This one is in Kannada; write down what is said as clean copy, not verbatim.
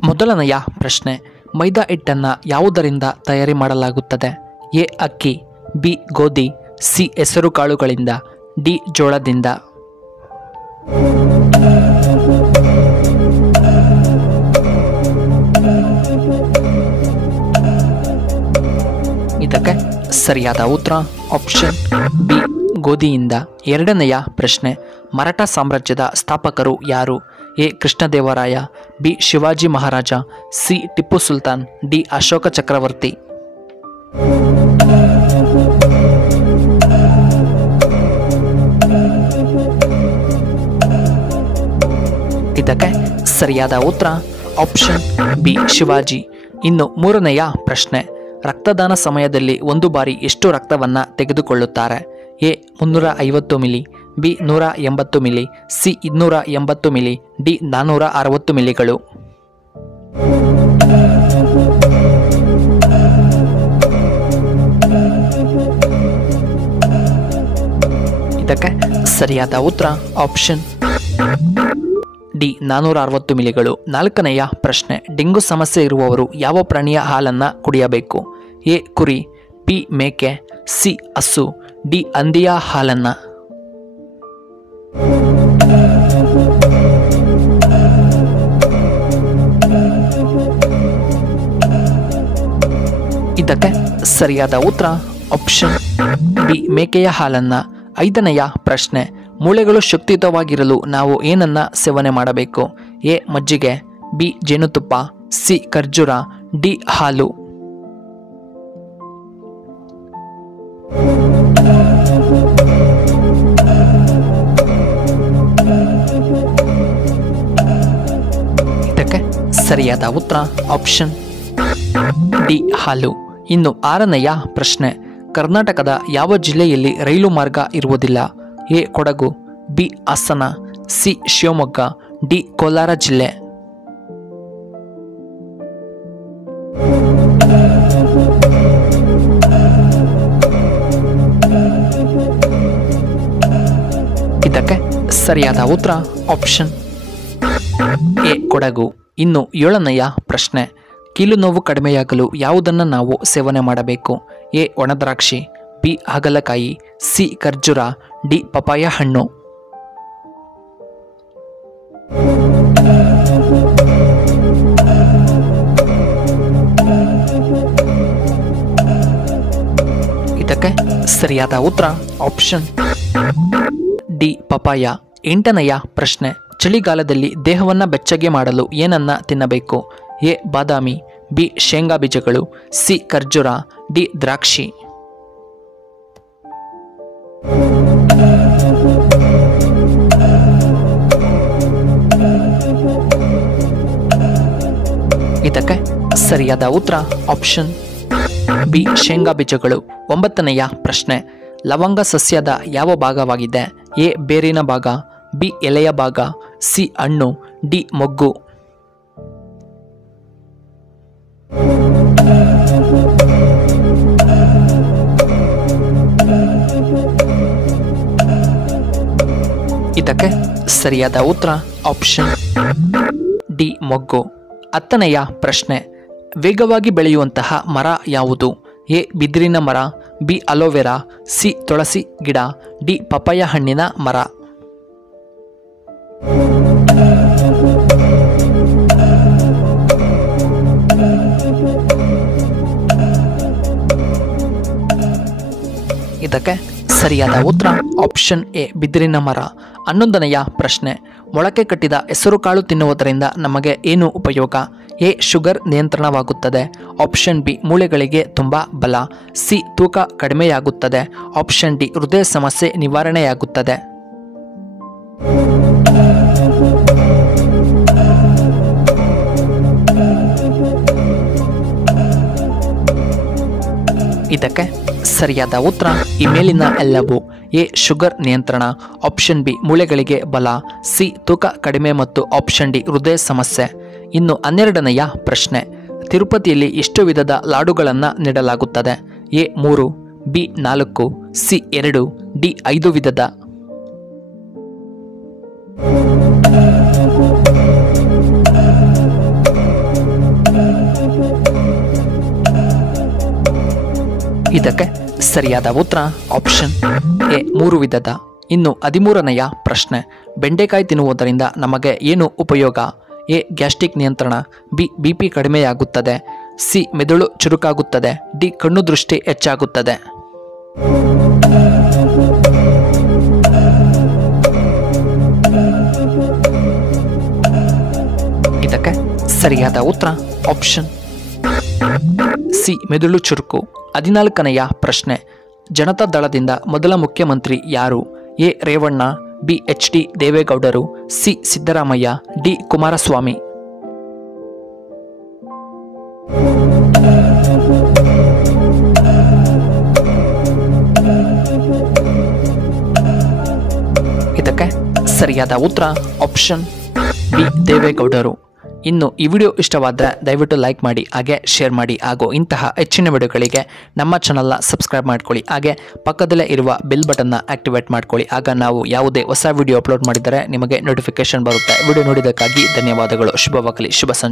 ಮೊದಲನೆಯ ಪ್ರಶ್ನೆ, ಮೈದಾ ಹಿಟ್ಟನ್ನು ಯಾವುದರಿಂದ ತಯಾರಿ ಮಾಡಲಾಗುತ್ತದೆ? ಎ ಅಕ್ಕಿ, ಬಿ ಗೋಧಿ, ಸಿ ಹೆಸರುಕಾಳುಗಳಿಂದ, ಡಿ ಜೋಳದಿಂದ. ಇದಕ್ಕೆ ಸರಿಯಾದ ಉತ್ತರ ಆಪ್ಷನ್ ಬಿ ಗೋಧಿಯಿಂದ. ಎರಡನೆಯ ಪ್ರಶ್ನೆ, ಮರಾಠ ಸಾಮ್ರಾಜ್ಯದ ಸ್ಥಾಪಕರು ಯಾರು? A Krishnadevaraya, B Shivaji Maharaj, C Tipu Sultan, D Ashoka Chakravarti. ಇದಕ್ಕೆ ಸರಿಯಾದ ಉತ್ತರ ಆಪ್ಷನ್ ಬಿ ಶಿವಾಜಿ. ಇನ್ನು ಮೂರನೆಯ ಪ್ರಶ್ನೆ, ರಕ್ತದಾನ ಸಮಯದಲ್ಲಿ ಒಂದು ಬಾರಿ ಎಷ್ಟು ರಕ್ತವನ್ನು ತೆಗೆದುಕೊಳ್ಳುತ್ತಾರೆ? A 350 milli, B 180 milli, C 280 milli, D 460 ಮಿಲಿಗಳು. ಇದಕ್ಕೆ ಸರಿಯಾದ ಉತ್ತರ ಆಪ್ಷನ್ ಡಿ 460 ಮಿಲಿಗಳು. ನಾಲ್ಕನೆಯ ಪ್ರಶ್ನೆ, ಡೆಂಗು ಸಮಸ್ಯೆ ಇರುವವರು ಯಾವ ಪ್ರಾಣಿಯ ಹಾಲನ್ನು ಕುಡಿಯಬೇಕು? ಎ ಕುರಿ, ಬಿ ಮೇಕೆ, ಸಿ ಹಸು, ಡಿ ಹಂದಿಯ ಹಾಲನ್ನು. ಇದಕ್ಕೆ ಸರಿಯಾದ ಉತ್ತರ ಆಪ್ಷನ್ ಬಿ ಮೇಕೆಯ ಹಾಲನ್ನು. ಐದನೆಯ ಪ್ರಶ್ನೆ, ಮೂಳೆಗಳು ಶಕ್ತಿಯುತವಾಗಿರಲು ನಾವು ಏನನ್ನ ಸೇವನೆ ಮಾಡಬೇಕು? ಎ ಮಜ್ಜಿಗೆ, ಬಿ ಜೇನುತುಪ್ಪ, ಸಿ ಖರ್ಜೂರ, ಡಿ ಹಾಲು. ಇದಕ್ಕೆ ಸರಿಯಾದ ಉತ್ತರ ಆಪ್ಷನ್ ಡಿ ಹಾಲು. ಇನ್ನು ಆರನೆಯ ಪ್ರಶ್ನೆ, ಕರ್ನಾಟಕದ ಯಾವ ಜಿಲ್ಲೆಯಲ್ಲಿ ರೈಲು ಮಾರ್ಗ ಇರುವುದಿಲ್ಲ? A Kodagu, B Hassan, C Shivamogga, D Kolar ಜಿಲ್ಲೆ. ಇದಕ್ಕೆ ಸರಿಯಾದ ಉತ್ತರ ಆಪ್ಷನ್ ಎ ಕೊಡಗು. ಇನ್ನು ಏಳನೆಯ ಪ್ರಶ್ನೆ, ಕೀಲು ನೋವು ಕಡಿಮೆಯಾಗಲು ಯಾವುದನ್ನು ನಾವು ಸೇವನೆ ಮಾಡಬೇಕು? ಎ ಒಣದ್ರಾಕ್ಷಿ, ಬಿ ಹಾಗಲಕಾಯಿ, ಸಿ ಖರ್ಜೂರ, ಡಿ ಪಪಾಯ ಹಣ್ಣು. ಇದಕ್ಕೆ ಸರಿಯಾದ ಉತ್ತರ ಆಪ್ಷನ್ ಡಿ ಪಪಾಯ. ಎಂಟನೆಯ ಪ್ರಶ್ನೆ, ಚಳಿಗಾಲದಲ್ಲಿ ದೇಹವನ್ನು ಬೆಚ್ಚಗೆ ಮಾಡಲು ಏನನ್ನ ತಿನ್ನಬೇಕು? ಎ ಬಾದಾಮಿ, ಬಿ ಶೇಂಗಾ ಬೀಜಗಳು, ಸಿ ಖರ್ಜೂರ, ಡಿ ದ್ರಾಕ್ಷಿ. ಇದಕ್ಕೆ ಸರಿಯಾದ ಉತ್ತರ ಆಪ್ಷನ್ ಬಿ ಶೇಂಗಾ ಬೀಜಗಳು. ಒಂಬತ್ತನೆಯ ಪ್ರಶ್ನೆ, ಲವಂಗ ಸಸ್ಯದ ಯಾವ ಭಾಗವಾಗಿದೆ? ಎ ಬೇರಿನ ಭಾಗ, ಬಿ ಎಲೆಯ ಭಾಗ, ಸಿ ಹಣ್ಣು, ಡಿ ಮೊಗ್ಗು. ಇದಕ್ಕೆ ಸರಿಯಾದ ಉತ್ತರ ಆಪ್ಷನ್ ಡಿ ಮೊಗ್ಗು. ಹತ್ತನೆಯ ಪ್ರಶ್ನೆ, ವೇಗವಾಗಿ ಬೆಳೆಯುವಂತಹ ಮರ ಯಾವುದು? ಎ ಬಿದಿರಿನ ಮರ, ಬಿ ಅಲೋವೆರಾ, ಸಿ ತುಳಸಿ ಗಿಡ, ಡಿ ಪಪಾಯ ಹಣ್ಣಿನ ಮರ. ಇದಕ್ಕೆ ಸರಿಯಾದ ಉತ್ತರ ಆಪ್ಷನ್ ಎ ಬಿದಿರಿನ ಮರ. 11ನೆಯ ಪ್ರಶ್ನೆ, ಮೊಳಕೆ ಕಟ್ಟಿದ ಹೆಸರುಕಾಳು ತಿನ್ನುವುದರಿಂದ ನಮಗೆ ಏನು ಉಪಯೋಗ? ಎ ಶುಗರ್ ನಿಯಂತ್ರಣವಾಗುತ್ತದೆ, ಆಪ್ಷನ್ ಬಿ ಮೂಳೆಗಳಿಗೆ ತುಂಬ ಬಲ, ಸಿ ತೂಕ ಕಡಿಮೆಯಾಗುತ್ತದೆ, ಆಪ್ಷನ್ ಡಿ ಹೃದಯ ಸಮಸ್ಯೆ ನಿವಾರಣೆಯಾಗುತ್ತದೆ. ಇದಕ್ಕೆ ಸರಿಯಾದ ಉತ್ತರ ಈ ಮೇಲಿನ ಎಲ್ಲವೂ. ಎ ಶುಗರ್ ನಿಯಂತ್ರಣ, ಆಪ್ಷನ್ ಬಿ ಮೂಳೆಗಳಿಗೆ ಬಲ, ಸಿ ತೂಕ ಕಡಿಮೆ ಮತ್ತು ಆಪ್ಷನ್ ಡಿ ಹೃದಯ ಸಮಸ್ಯೆ. ಇನ್ನು 12ನೆಯ ಪ್ರಶ್ನೆ, ತಿರುಪತಿಯಲ್ಲಿ ಎಷ್ಟು ವಿಧದ ಲಾಡುಗಳನ್ನು ನೀಡಲಾಗುತ್ತದೆ? ಎ 3, ಬಿ 4, ಸಿ 2, ಡಿ 5 ವಿಧದ. ಇದಕ್ಕೆ ಸರಿಯಾದ ಉತ್ತರ ಆಪ್ಷನ್ ಎ 3 ವಿಧದ. ಇನ್ನು 13ನೆಯ ಪ್ರಶ್ನೆ, ಬೆಂಡೆಕಾಯಿ ತಿನ್ನುವುದರಿಂದ ನಮಗೆ ಏನು ಉಪಯೋಗ? ಎ ಗ್ಯಾಸ್ಟ್ರಿಕ್ ನಿಯಂತ್ರಣ, ಬಿ BP ಕಡಿಮೆಯಾಗುತ್ತದೆ, ಸಿ ಮೆದುಳು ಚುರುಕಾಗುತ್ತದೆ, ಡಿ ಕಣ್ಣು ದೃಷ್ಟಿ ಹೆಚ್ಚಾಗುತ್ತದೆ. ಇದಕ್ಕೆ ಸರಿಯಾದ ಉತ್ತರ ಆಪ್ಷನ್ ಸಿ ಮೆದುಳು ಚುರುಕು. 14ನೆಯ ಪ್ರಶ್ನೆ, ಜನತಾ ದಳದಿಂದ ಮೊದಲ ಮುಖ್ಯಮಂತ್ರಿ ಯಾರು? ಎ ರೇವಣ್ಣ, ಬಿ HD ದೇವೇಗೌಡರು, ಸಿ ಸಿದ್ದರಾಮಯ್ಯ, ಡಿ ಕುಮಾರಸ್ವಾಮಿ. ಇದಕ್ಕೆ ಸರಿಯಾದ ಉತ್ತರ ಆಪ್ಷನ್ ಬಿ ದೇವೇಗೌಡರು. ಇನ್ನು ಈ ವಿಡಿಯೋ ಇಷ್ಟವಾದರೆ ದಯವಿಟ್ಟು ಲೈಕ್ ಮಾಡಿ, ಹಾಗೆ ಶೇರ್ ಮಾಡಿ, ಹಾಗೂ ಇಂತಹ ಹೆಚ್ಚಿನ ವಿಡಿಯೋಗಳಿಗೆ ನಮ್ಮ ಚಾನಲ್ನ ಸಬ್ಸ್ಕ್ರೈಬ್ ಮಾಡ್ಕೊಳ್ಳಿ. ಹಾಗೆ ಪಕ್ಕದಲ್ಲೇ ಇರುವ ಬೆಲ್ ಬಟನ್ನ ಆಕ್ಟಿವೇಟ್ ಮಾಡ್ಕೊಳ್ಳಿ. ಆಗ ನಾವು ಯಾವುದೇ ಹೊಸ ವಿಡಿಯೋ ಅಪ್ಲೋಡ್ ಮಾಡಿದರೆ ನಿಮಗೆ ನೋಟಿಫಿಕೇಶನ್ ಬರುತ್ತೆ. ವಿಡಿಯೋ ನೋಡಿದ್ದಕ್ಕಾಗಿ ಧನ್ಯವಾದಗಳು. ಶುಭವಾಗಲಿ. ಶುಭ ಸಂಜೆ.